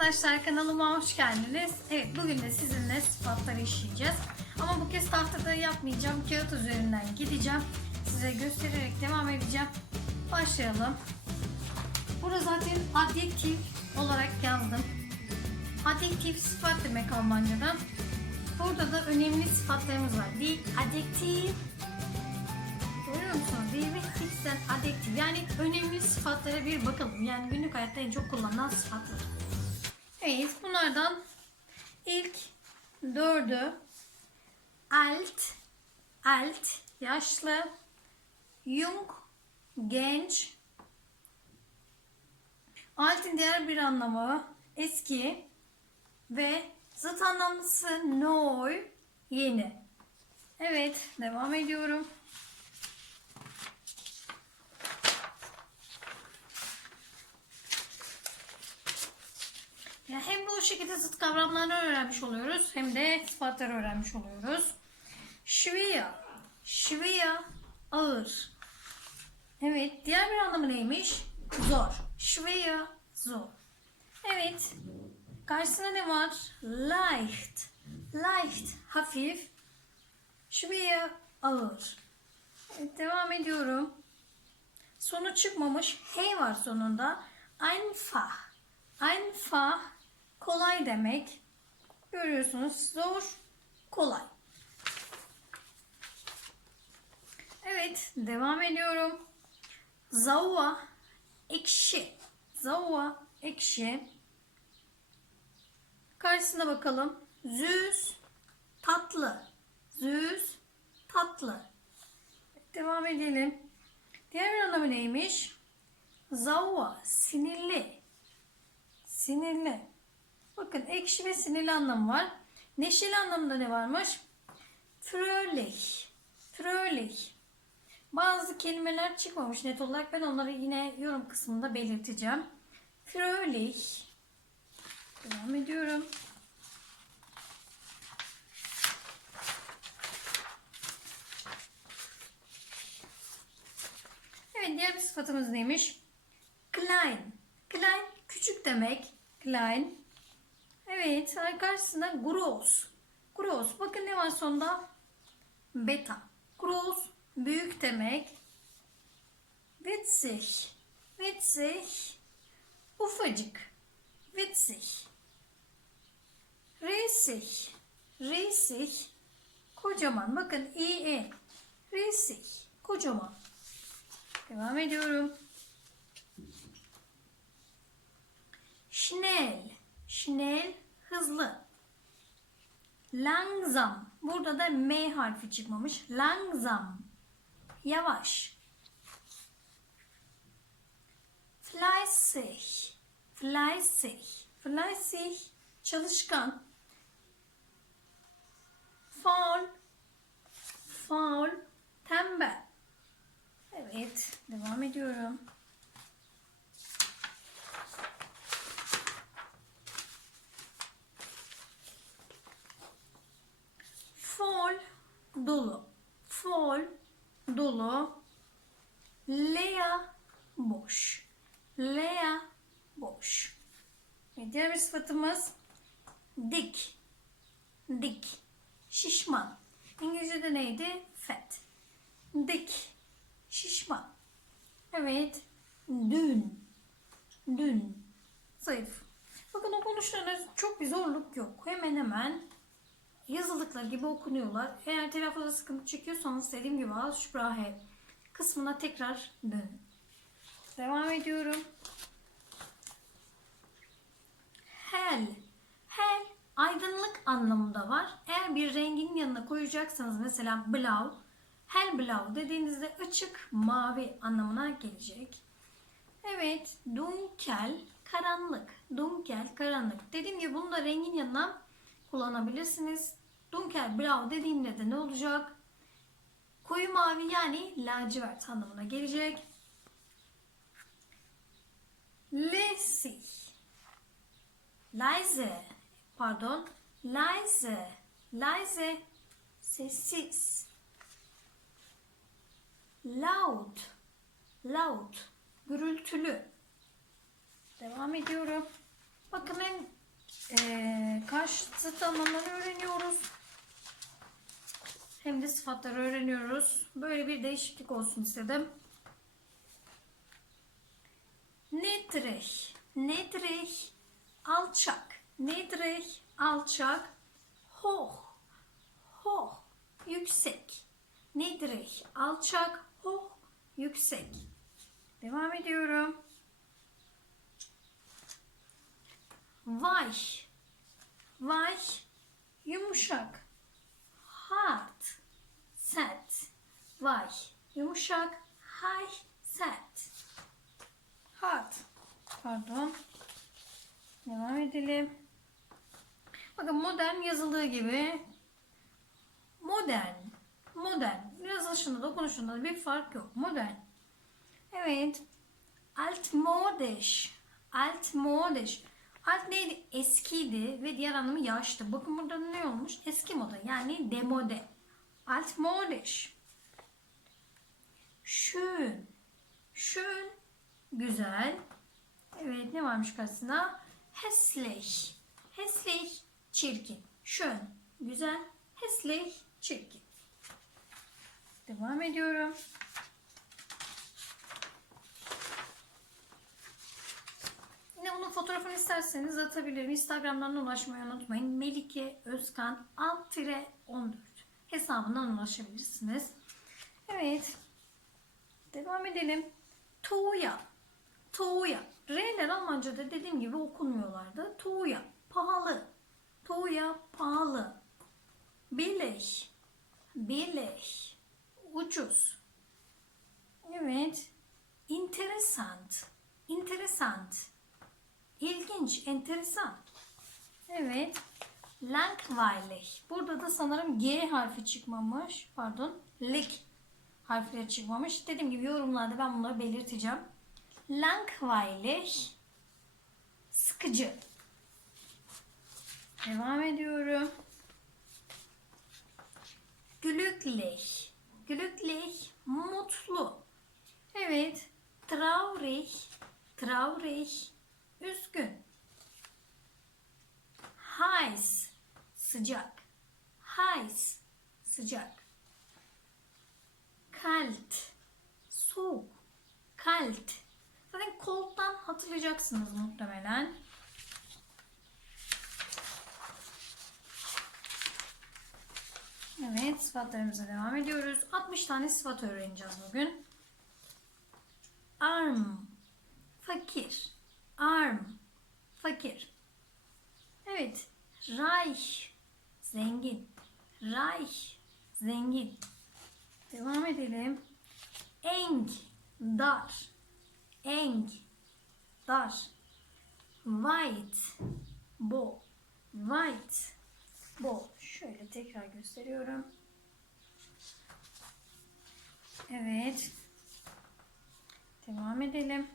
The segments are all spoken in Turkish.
arkadaşlar kanalıma hoş geldiniz. Evet bugün de sizinle sıfatları işleyeceğiz. Ama bu kez tahtada yapmayacağım. Kağıt üzerinden gideceğim. Size göstererek devam edeceğim. Başlayalım. Burada zaten adjektif olarak yazdım. Adjektif sıfat demek Almancadan. Burada da önemli sıfatlarımız var. Die adjektif Görüyor musunuz? Die wichtigsten adjektif. Yani önemli sıfatlara bir bakalım. Yani günlük hayatta en çok kullanılan sıfatlar. Evet, bunlardan ilk dördü alt, alt, yaşlı, jung, genç. Altın diğer bir anlamı eski ve zıt anlamlısı neu, yeni. Evet, devam ediyorum. Ya hem bu şekilde zıt kavramlarını öğrenmiş oluyoruz hem de sıfatları öğrenmiş oluyoruz. Schwer, schwer, ağır. Evet, diğer bir anlamı neymiş? Zor. Schwer, zor. Evet, karşısında ne var? Leicht, leicht, hafif. Schwer, ağır. Evet, devam ediyorum. Sonu çıkmamış. Hey var sonunda. Einfach. Einfach kolay demek. Görüyorsunuz zor, kolay. Evet, devam ediyorum. Sauer, ekşi. Sauer, ekşi. Karşısına bakalım. Süß, tatlı. Süß, tatlı. Devam edelim. Diğer bir anlamı neymiş? Sauer, sinirli. Sinirli. Bakın ekşi ve sinirli anlamı var. Neşeli anlamında ne varmış? Fröhlich. Fröhlich. Bazı kelimeler çıkmamış net olarak. Ben onları yine yorum kısmında belirteceğim. Fröhlich. Devam ediyorum. Evet diğer bir sıfatımız neymiş? Klein. Klein küçük demek. Klein. Evet karşısında gross. Gross. Bakın ne var sonunda? Beta. Gross büyük demek. Witzig. Witzig. Ufacık. Witzig. Riesig. Riesig. Kocaman. Bakın i-e. Riesig. Kocaman. Devam ediyorum. Schnell. Schnell hızlı. Langsam. Burada da M harfi çıkmamış. Langsam. Yavaş. Fleißig. Fleißig. Fleißig. Çalışkan. Faul. Faul. Tembel. Evet. Devam ediyorum. Full dolu. Full dolu. Lea boş. Lea boş. Ve diğer bir sıfatımız dik. Dik. Şişman. İngilizce'de neydi? Fat. Dik. Şişman. Evet. Dün. Dün. Zayıf. Bakın o konuşlarında çok bir zorluk yok. Hemen hemen yazıldıkları gibi okunuyorlar. Eğer telaffuzda sıkıntı çekiyorsanız dediğim gibi Aussprache kısmına tekrar dönün. Devam ediyorum. Hell. Hell aydınlık anlamında var. Eğer bir rengin yanına koyacaksanız mesela blau, hell blau dediğinizde açık mavi anlamına gelecek. Evet, dunkel karanlık. Dunkel karanlık. Dediğim gibi bunu da rengin yanına kullanabilirsiniz. Dunkel blau dediğimde de ne olacak? Koyu mavi yani lacivert anlamına gelecek. Leise. Leise. Pardon. Leise. Leise. Sessiz. Loud. Loud. Gürültülü. Devam ediyorum. Bakın en zıt anlamlarını öğreniyoruz. Hem de sıfatları öğreniyoruz. Böyle bir değişiklik olsun istedim. Niedrig, niedrig, alçak, niedrig, alçak, hoch, hoch, yüksek, niedrig, alçak, hoch, yüksek. Devam ediyorum. Weich, weich, yumuşak, hard, sert, weich, yumuşak, high, sert. Hard. Pardon. Devam edelim. Bakın modern yazıldığı gibi modern. Modern. Yazılışında dokunuşunda da bir fark yok. Modern. Evet. Altmodisch. Altmodisch. Alt neydi? Eskiydi ve diğer anlamı yaştı. Bakın burada ne olmuş? Eski moda yani demode. Altmodisch. Schön. Schön. Güzel. Evet ne varmış karşısında? Hässlich. Hässlich. Çirkin. Schön. Güzel. Hässlich. Çirkin. Devam ediyorum. Yine bunun fotoğrafını isterseniz atabilirim. Instagram'dan ulaşmayı unutmayın. Melike Özkan alt 14 hesabından ulaşabilirsiniz. Evet. Devam edelim. Tuğya. Tuğya. R'ler Almanca'da dediğim gibi okunmuyorlardı. Tuğya. Pahalı. Tuğya pahalı. Billig. Billig. Ucuz. Evet. Interesant. Interesant. İlginç, enteresan. Evet. Langweilig. Burada da sanırım G harfi çıkmamış. Pardon. Lik harfleri çıkmamış. Dediğim gibi yorumlarda ben bunları belirteceğim. Langweilig. Sıkıcı. Devam ediyorum. Glücklich. Glücklich. Mutlu. Evet. Traurig. Traurig. Üzgün. Heiß. Sıcak. Heiß. Sıcak. Kalt. Soğuk. Kalt. Zaten cold'dan hatırlayacaksınız muhtemelen. Evet, sıfatlarımıza devam ediyoruz. 60 tane sıfat öğreneceğiz bugün. Arm, fakir. Arm, fakir. Evet, reich, zengin. Reich, zengin. Devam edelim. Eng, dar. Eng, dar. White, bol. White, bol. Şöyle tekrar gösteriyorum. Evet. Devam edelim.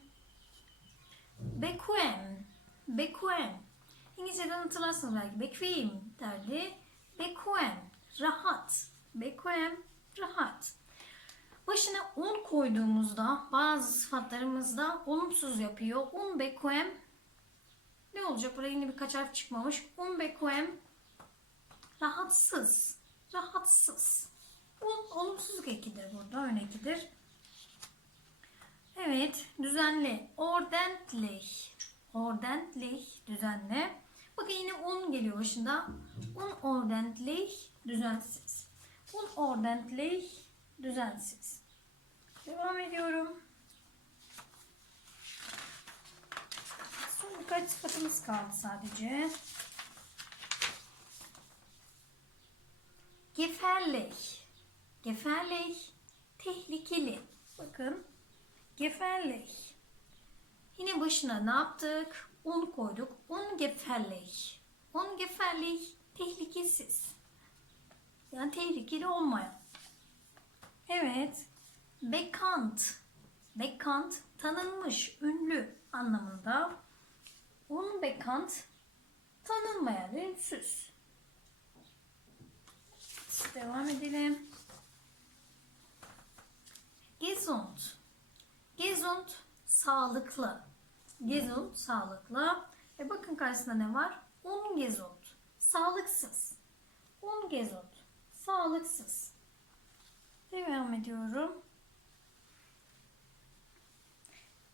Bequem. Bequem. İngilizceden hatırlarsınız belki. Bequem derdi. Bequem. Rahat. Bequem. Rahat. Başına un koyduğumuzda bazı sıfatlarımızda olumsuz yapıyor. Un bequem ne olacak? Burada yine birkaç harf çıkmamış. Un bequem rahatsız. Rahatsız. Un olumsuzluk ekidir burada. Ön ekidir. Evet. Düzenli. Ordentlich. Ordentlich. Düzenli. Bakın yine un geliyor başında. Un ordentlich. Düzensiz. Un ordentlich. Düzensiz. Devam ediyorum. Son birkaç sıfatımız kaldı sadece. Gefährlich. Gefährlich. Tehlikeli. Bakın. Gefährlich. Yine başına ne yaptık? Un koyduk. Ungefährlich. Ungefährlich. Tehlikesiz. Yani tehlikeli olmayan. Evet. Bekannt. Bekannt tanınmış, ünlü anlamında. Unbekannt tanınmayan, ünsüz. Devam edelim. Gesund. Gesund sağlıklı. Gesund sağlıklı. Ve bakın karşısında ne var? Ungesund. sağlıksız. Ungesund, sağlıksız. Devam ediyorum.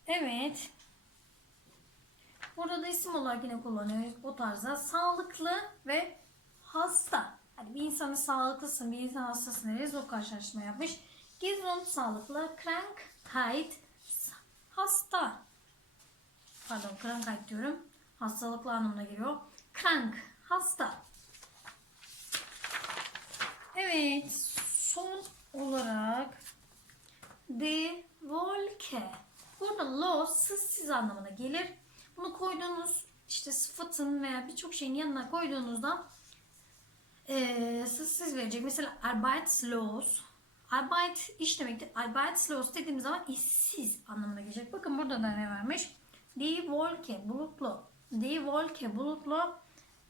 Evet. Burada da isim olarak yine kullanıyoruz bu tarzda. Sağlıklı ve hasta. Hani bir insanı sağlıklısın, bir insan hastasın deriz. O karşılaşma yapmış. Gesund sağlıklı, Krankheit hasta. Pardon, Krankheit diyorum. Hastalıklı anlamına geliyor. Krank, hasta. Evet, son olarak de Wolke. Burada lo sessiz anlamına gelir. Bunu koyduğunuz işte sıfatın veya birçok şeyin yanına koyduğunuzda eee sessiz verecek. Mesela arbeitslos. Arbeit iş demektir. Arbeitslos dediğimiz zaman işsiz anlamına gelecek. Bakın burada da ne vermiş? Die Wolke bulutlu. Die Wolke bulutlu.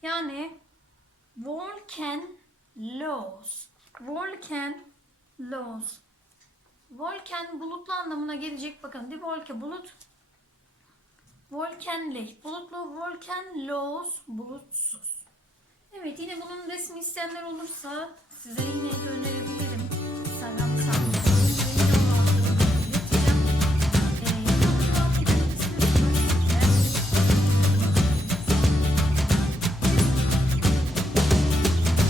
Yani Wolkenlos. Wolkenlos. Volken bulutlu anlamına gelecek. Bakın die Wolke bulut. Volkenlich bulutlu. Volkenlos bulutsuz. Evet yine bunun resmi isteyenler olursa size yine gönderebilirim. Instagram sayfamda.